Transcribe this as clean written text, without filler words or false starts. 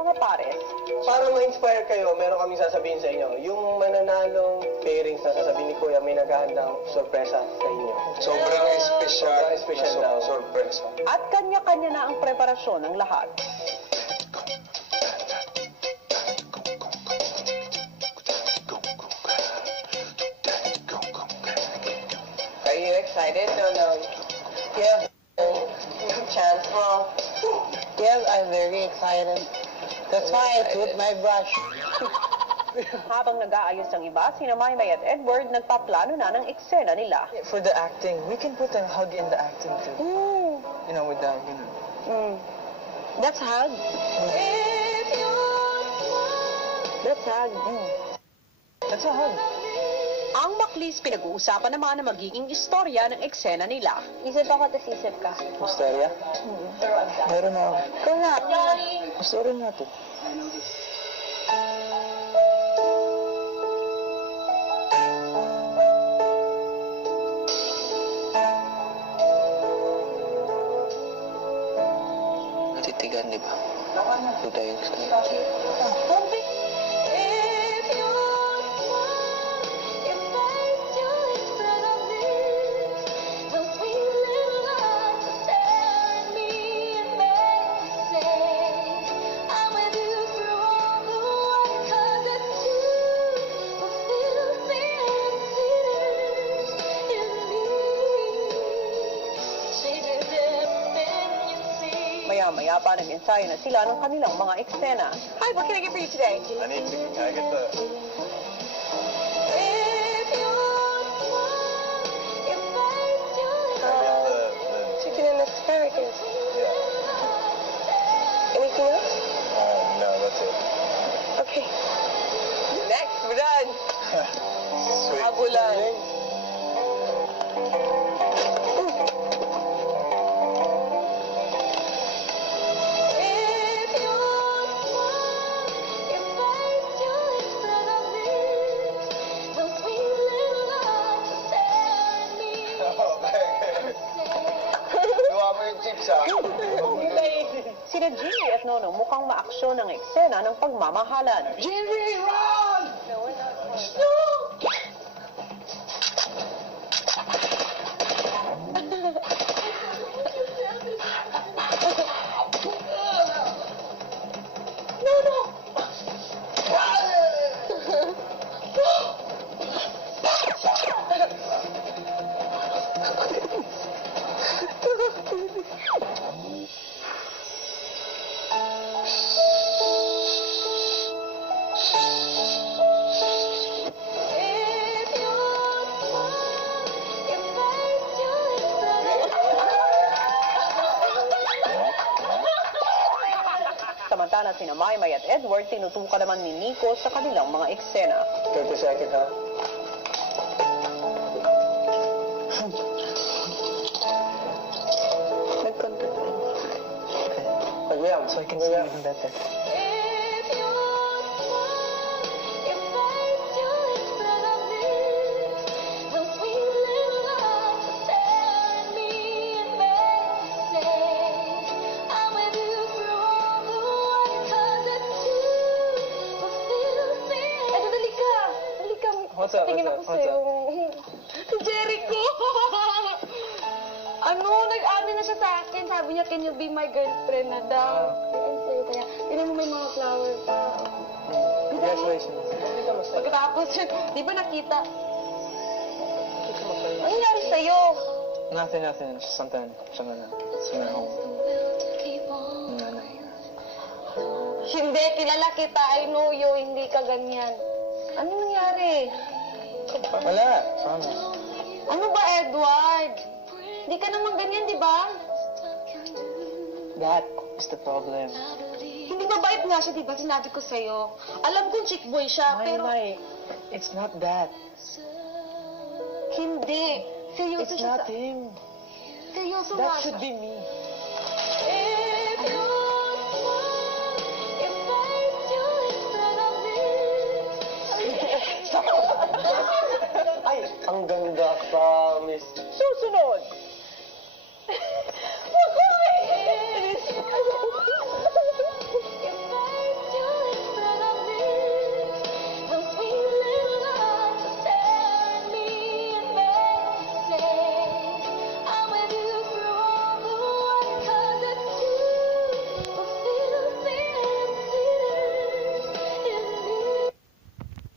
mga pares. Para ma-inspire kayo, meron kaming sasabihin sa inyo. Yung mananalong pairings na sasabihin ni Kuya, may naghahandang sorpresa sa inyo. Sobrang espesyal daw. sorpresa. At kanya-kanya na ang preparasyon ng lahat. Are you excited? No. Yeah. Chance, huh? Yes, I'm very excited. That's why I put my brush. Habang nag-aayos ang iba, sina Maymay at Edward nagpaplano na ng eksena nila. For the acting, we can put a hug in the acting too. You know, with the, That's hug. That's hug. That's a hug. Ang maklis pinag-uusapan naman na magiging istorya ng eksena nila. Isip ako, tas isip ka. Australia? Meron na ako. Ikaw na. Australia na to. Natitigan, di ba? Buday yung style. Maya-maya pa nag-ensayo na sila ng kanilang mga eksena. Hi, what can I get for you today? Can I get the... Chicken and asparagus. Yeah. Anything else? No, that's it. Okay. Next, we're done. Sweet. Habulan. Sina Jimmy at Nono mukhang maaksyon ang eksena ng pagmamahalan. Jimmy, run! Samantala sina Maymay at Edward tinutukan naman ni Nico sa kanilang mga eksena. 30 seconds, ha? Nag-contact na. Pag-yam. So I can see even better. What's up? Tingin ako sa'yo. Si Jericho! Nag-amin na siya sa akin. Sabi niya, can you be my girlfriend na daw? Ayun sa'yo. Kaya, tinan mo may mga flower pa. Congratulations. Pagkatapos, di ba nakita? Ano nangyari sa'yo? Nothing. Just something sa home. Nanay. Hindi, kilala kita. I know you. Hindi ka ganyan. Ano nangyari? Wala. Promise. Ano ba, Edward? Hindi ka naman ganyan, di ba? That is the problem. Hindi mabait nga siya, di ba? Sinabi ko sa'yo. Alam kong chick boy siya, pero... May, it's not that. Hindi. Seryoso It's siya not him. Seryoso nga That siya. should be me. Ay, ang ganda, promise. Susunod,